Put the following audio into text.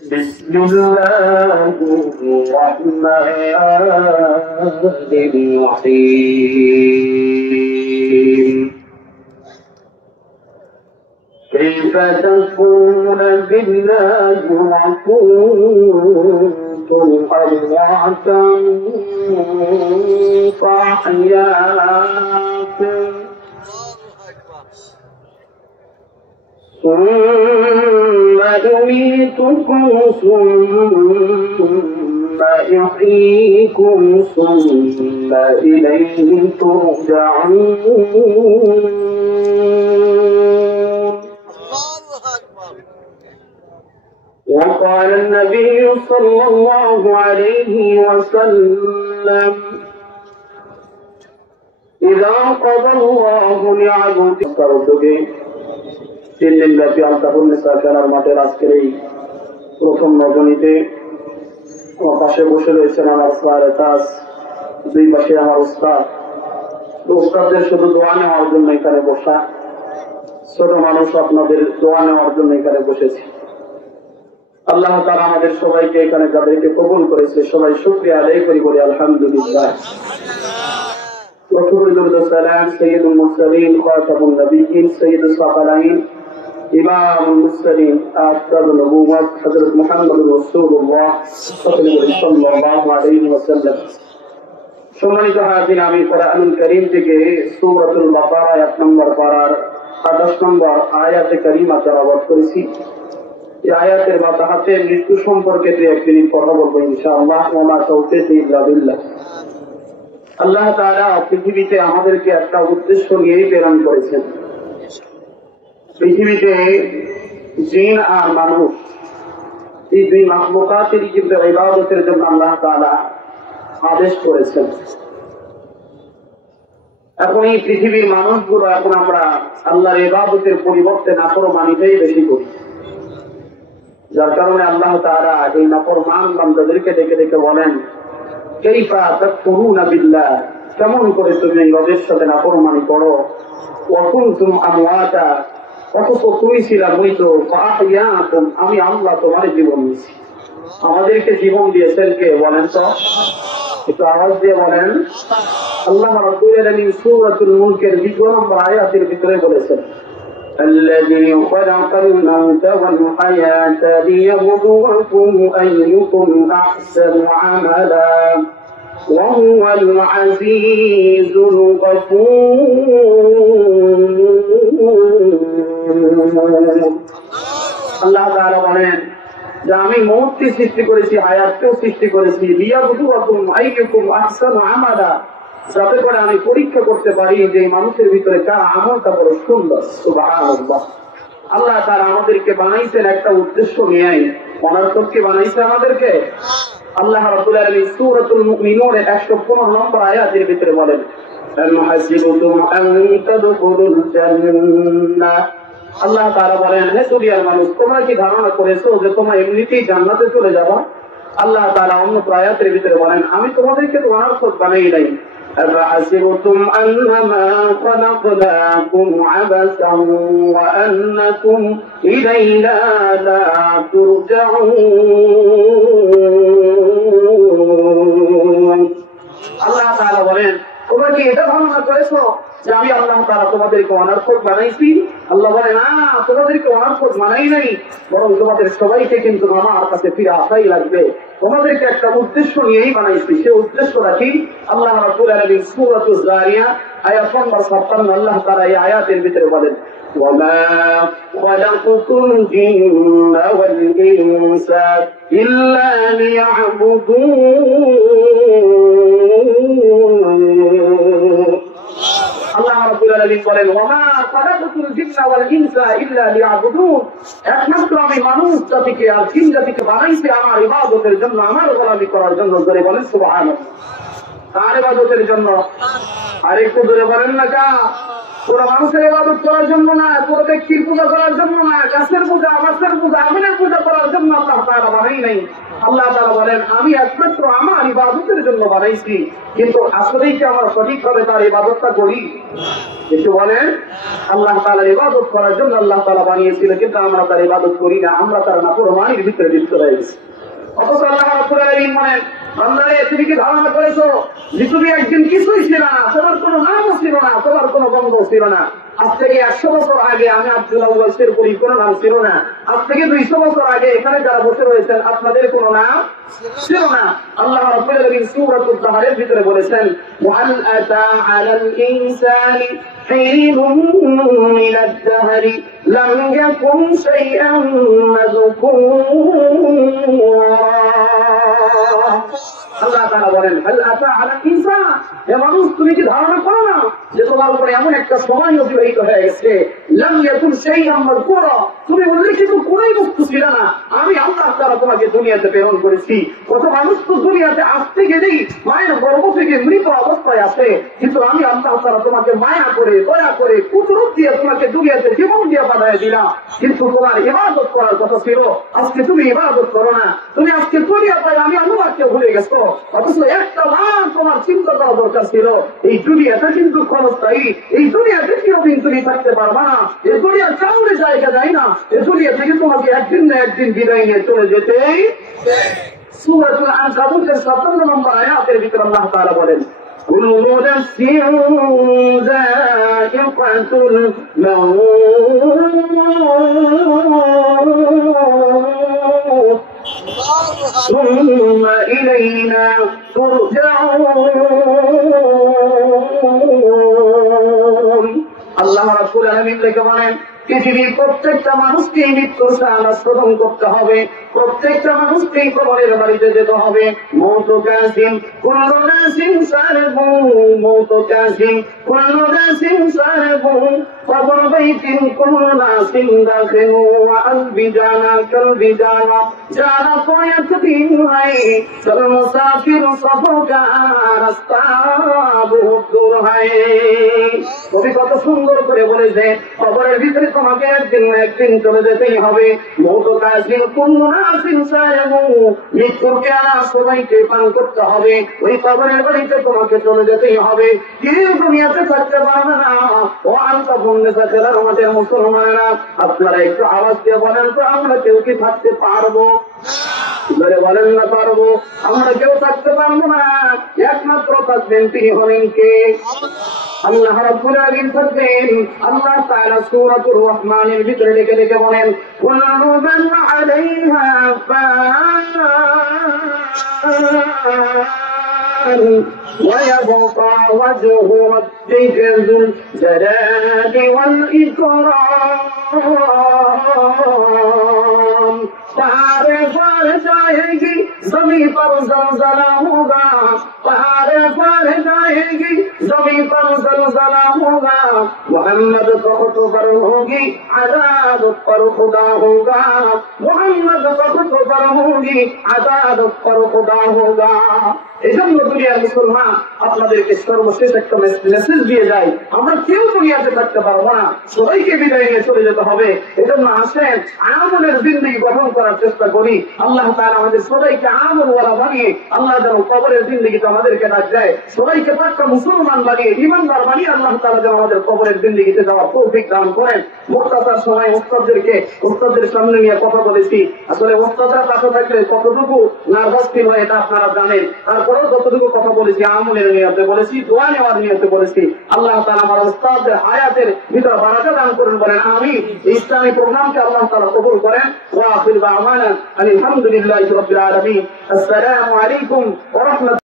بسم الله الرحمن الرحيم كيف تكفرون بالله وكنتم أمواتا فأحياكم ثم يميتكم ثم يحييكم ثم إليه ترجعون. وقال النبي صلى الله عليه وسلم إذا قضى الله لعبده 3 দিন ব্যাপী আলতাফুল নিসা খেলার মাঠের আজকের এই প্রথম রজনীতে আমার পাশে বসে রয়েছেন আমার সারে তাজ, দুই পাশে আমার উস্তাদ। উস্তাদদের শুধু দোয়া নেওয়ার জন্য এখানে বসা, ছোট মানুষ আপনাদের দোয়া নেওয়ার জন্য এখানে বসেছি। আল্লাহ তাআলা আমাদের সবাইকে এখানে যাদেরকে কবুল করেছে সবাই শুকরিয়া আদায় করি, বলি আলহামদুলিল্লাহ। সালাম সাইয়্যিদুল মুরসালিন খাতামুন নবিয়্যিন সাইয়্যিদুস সাকালাইন ইমামুল মুরসালিন আফদালুন নবুওয়াত হযরত মুহাম্মদুর রাসূলুল্লাহ সাল্লাল্লাহু আলাইহি ওয়াসাল্লাম। সম্মানিত হাজির, আমি কোরআনুল কারীম থেকে সূরাতুল বাকারা 1 নম্বর পারার 28 নম্বর আয়াতে কারিমা তেলাওয়াত করেছি। এই আয়াতের মাঝখানে মৃত্যু সম্পর্কে 1 মিনিট কথা বলবো ইনশাআল্লাহ। ওয়া মা তাওফীকি ইল্লা বিল্লাহ। আল্লাহ তাআলা পৃথিবীতে আমাদেরকে একটা উদ্দেশ্য নিয়েই প্রেরণ করেছেন। পৃথিবীতে জিন আর মানুষ, এই দুই মাখলুকাতের ইবাদতের জন্য আল্লাহ তাআলা আদেশ করেছেন। এখন এই পৃথিবীর মানুষগুলো এখন আমরা আল্লাহর ইবাদতের পরিবর্তে নাফরমানিটাই বেশি করি, যার কারণে আল্লাহ তাআলা এই নাফরমান বান্দাদেরকে ডেকে ডেকে বলেন, কাইফা তাকফুরুনা বিল্লাহ, কেমন করে তুমি রবের সাথে নাফরমানি করো। ওয়া কুনতুম আমওয়াতা, অথচ তুমি ছিলা মৃত। ফাআহইয়াকুম, আমি আল্লাহ তোমার জীবন দিয়েছি। আমাদেরকে জীবন দিয়েছেন কে বলেন তো? একটু আওয়াজ দিয়ে বলেন। আল্লাহ রাব্বুল আলামিন সূরাতুল মুলকের 2 নম্বর আয়াতের ভিতরে বলেছেন, الذي خلق الموت والحياة ليبلوكم أيكم أحسن عملا وهو العزيز الغفور. আল্লাহ তাআলা বলেন যে আমি মওতকে সৃষ্টি করেছি, হায়াতকেও সৃষ্টি করেছি, লিয়াবলুকুম আইয়ুকুম আহসানু আমালা, যাতে করে আমি পরীক্ষা করতে পারি যে মানুষের ভিতরে কার আমলটা বড় সুন্দর। সুবহানাল্লাহ। আল্লাহ তাআলা আমাদেরকে বানাইছেন একটা উদ্দেশ্য নিয়ে, অনর্থককে বানাইছে আমাদেরকে। আল্লাহ রাব্বুল আলামিন সূরাতুল মুমিনুনের 115 নম্বর আয়াতের ভিতরে বলেন, আম হাসিবতুম আন তাদখুলুল জান্নাহ, আল্লাহ তাআলা বলেন, হে দুনিয়ার মানুষ, তোমরা কি ধারণা করেছো যে তোমরা এমনিতেই জান্নাতে চলে যাবে? আল্লাহ তাআলা অন্য আয়াতের ভিতরে বলেন, আমি তোমাদেরকে তো অনর্থক বানাই নাই। أفحسبتم أنما خلقناكم عبثا وأنكم إلينا لا ترجعون. আল্লাহ তাআলা বলেন, তোমরা কি এটা ধারণা করেছো যে আমি আল্লাহ তাআলা তোমাদেরকে অনর্থক বানাইছি? আল্লাহ বলে, না, তোমাদেরকে অনর্থক বানাই নাই, বরং তোমাদের সবাইকে কিন্তু আমার কাছে ফিরে আসাই লাগবে। তোমাদেরকে একটা উদ্দেশ্য নিয়েই বানাইছি। সে উদ্দেশ্যটা কি? আল্লাহ রাব্বুল আলামিন সূরাতুজ যারিয়াত আয়াত নম্বর 57 আল্লাহ তাআলা এই আয়াতের ভিতরে বলেন, ওয়ামা খালাকুতুল জিন্না ওয়াল ইনসা ইল্লা লিয়াবুদুন। আল্লাহ রাব্বুল আলামিন বলেন, ওয়ামা খালাকুতুল জিন্না ওয়াল ইনসা ইল্লা লিয়াবুদুন, একমাত্র আমি মানুষ জাতিকে আর জিন জাতিকে বানাইছি আমার ইবাদতের জন্য, আমার গোলামি করার জন্য। জোরে বলেন সুবহানাল্লাহ। কার ইবাদতের জন্য? আর একটু জোরে বলেন না কা? কোন মানুষের ইবাদত করার জন্য না, কোন ব্যক্তির পূজা করার জন্য না, গাছের পূজা, মাছের পূজা, আমিনের পূজা করার জন্য আল্লাহ তাআলা বানাই নাই। আল্লাহ তাআলা বলেন আমি একমাত্র আমার ইবাদতের জন্য বানাইছি। কিন্তু আসলেই কি আমরা সঠিকভাবে তার ইবাদতটা করি? একটু বলেন। আল্লাহ তাআলার ইবাদত করার জন্য আল্লাহ তাআলা বানিয়েছিল, কিন্তু আমরা তার ইবাদত করি না, আমরা তার নাফরমানির ভিতরে লিপ্ত হয়ে গেছি। অথচ আল্লাহ রাব্বুল আলামিন বলেন বান্দারে তুমি কি ধারণা করেছো যে তুমি একদিন কিছুই ছিল না, তোমার কোনো নামও ছিল না, তোমার কোনো গন্ধ ছিল না। আজ থেকে 100 বছর আগে আমি আব্দুল্লাহ ওয়াসির পরি কোনো নাম ছিল না। আজ থেকে 200 বছর আগে এখানে যারা বসে রয়েছেন আপনাদের কোনো নাম ছিল না। আল্লাহ রাব্বুল আলামিন সূরাতুল তাহরির ভিতরে বলেছেন ওয়াল আতা আলাল ইনসানি হিনুম মিনাদ দাহরি লাম ইয়াকুন শাইআন মাযকুরা। আল্লাহ তাআলা বলেন হাল আতা আলাল ইনসান, হে মানুষ তুমি কি ধারণা করো না যে তোমার উপরে এমন একটা সময় অতিবাহিত হয়ে গেছে, লাম ইয়াকুন শাইআন মাযকুরা, তুমি উল্লেখিত কোন বস্তু ছিল না, আমি আল্লাহ তাআলা তোমাকে দুনিয়াতে প্রেরণ করেছি। কত মানুষ তো দুনিয়াতে আসতে গেলেই মায়ের গর্ভ থেকে মৃত অবস্থায় আছে, কিন্তু আমি আল্লাহ তাআলা তোমাকে মায়া করে দয়া করে কুদরত দিয়ে তোমাকে দুনিয়াতে জীবন দিয়ে পাঠিয়ে দিলাম। কিন্তু তোমার ইবাদত করার কথা ছিল, আজকে তুমি ইবাদত করো না, তুমি আজকে দুনিয়াতে আমি আল্লাহকে ভুলে গেছো। অথচ একটা বার তোমার চিন্তা করা দরকার ছিল এই দুনিয়াটা কিন্তু ক্ষণস্থায়ী, এই দুনিয়াতে চিরদিন তুমি থাকতে পারবা না, এই দুনিয়া চাউরে জায়গা যায় না, এই দুনিয়া থেকে তোমাকে একদিন না একদিন বিদায় নিয়ে চলে যেতেই। সূরাতুল আনকাবুতের 57 নম্বর আয়াতের ভিতরে আল্লাহ তাআলা বলেন কুল্লু নাফসিন যায়িকাতুল মাউত ثم إلينا ترجعون। আল্লাহ রাব্বুল আলামিন লেখা বলেন পৃথিবীর প্রত্যেকটা মানুষকে মৃত্যুর আস্বাদন করতে হবে, প্রত্যেকটা মানুষকে কবরের বাড়িতে যেতে হবে। মৌত কাসিম কুল্লু নাসিন সারবু, মৌত কাসিম কুল্লু নাসিন সারবু, কবর বাইতিন কুল্লু নাসিন দাখিলু ওয়া আলবিজানা কালবিজানা যারা কয়াতিন হাই চল মুসাফির সফকা রাস্তা বহুত দূর হাই। কবি কত সুন্দর করে বলেছে কবরের ভিতরে তোমাকে একদিন না একদিন চলে যেতেই হবে। মৌত কাসিম কুল্লু নাসিন সারবু, মৃত্যুর পেয়ালা সবাইকে পান করতে হবে, ওই কবরের বাড়িতে তোমাকে চলে যেতেই হবে। কেউ দুনিয়াতে থাকতে পারবে না। ও আলকা বন্যা খেলার আমাদের মুসলমানেরা আপনারা একটু আওয়াজ দিয়ে বলেন তো আমরা কেউ কি থাকতে পারবো? ধরে বলেন না পারবো, আমরা কেউ থাকতে পারবো না। একমাত্র থাকবেন তিনি হলেন কে? আল্লাহ রাব্বুল আলামিন থাকবেন। আল্লাহ তাআলা সূরাতুর রহমানের ভিতরে লিখে লিখে বলেন কুল্লু মান আলাইহা ফান ويبقى وجه ربك ذو الجلال والإكرام। पहाड़े पर जाएगी जमीन पर जलजला होगा, पहाड़े पर जाएगी जमीन पर जलजला होगा, मोहम्मद वक्त पर होगी आजाद पर खुदा होगा, मोहम्मद वक्त पर होगी आजाद पर खुदा होगा। এই জন্য দুনিয়ার মুসলমান আপনাদেরকে সর্বশেষ একটা মেসেজ দিয়ে যায়, আমরা কেউ দুনিয়াতে থাকতে পারবো না, সবাইকে বিদায় নিয়ে চলে যেতে হবে। এজন্য আসেন আমলের জিন্দেগি গঠন করার চেষ্টা করি। আল্লাহ তাআলা আমাদের সবাইকে আমলওয়ালা বানিয়ে আল্লাহ যেন কবরের জিন্দেগিতে আমাদেরকে ডাক দেয়, সবাইকে পাক্কা মুসলমান বানিয়ে ইমানদার বানিয়ে আল্লাহ তাআলা যেন আমাদের কবরের জিন্দেগিতে যাওয়ার তৌফিক দান করেন। মুক্তাদার সময় উস্তাদদের সামনে নিয়ে কথা বলেছি। আসলে উস্তাদরা পাশে থাকলে কতটুকু নার্ভাস ফিল হয় এটা আপনারা জানেন। তারপরেও যতটুকু কথা বলেছি আমলের নিয়তে বলেছি, দোয়া নেওয়ার নিয়তে বলেছি। আল্লাহ তাআলা আমার উস্তাদদের হায়াতের ভিতর বারাকা দান করেন বলেন আমিন। ইসলামী প্রোগ্রামকে আল্লাহ তাআলা কবুল করেন। ওয়া আখিরু দাওয়ানা আলহামদুলিল্লাহি রাব্বিল আলামিন। আসসালামু আলাইকুম ওয়া রাহমাতুল্লাহ।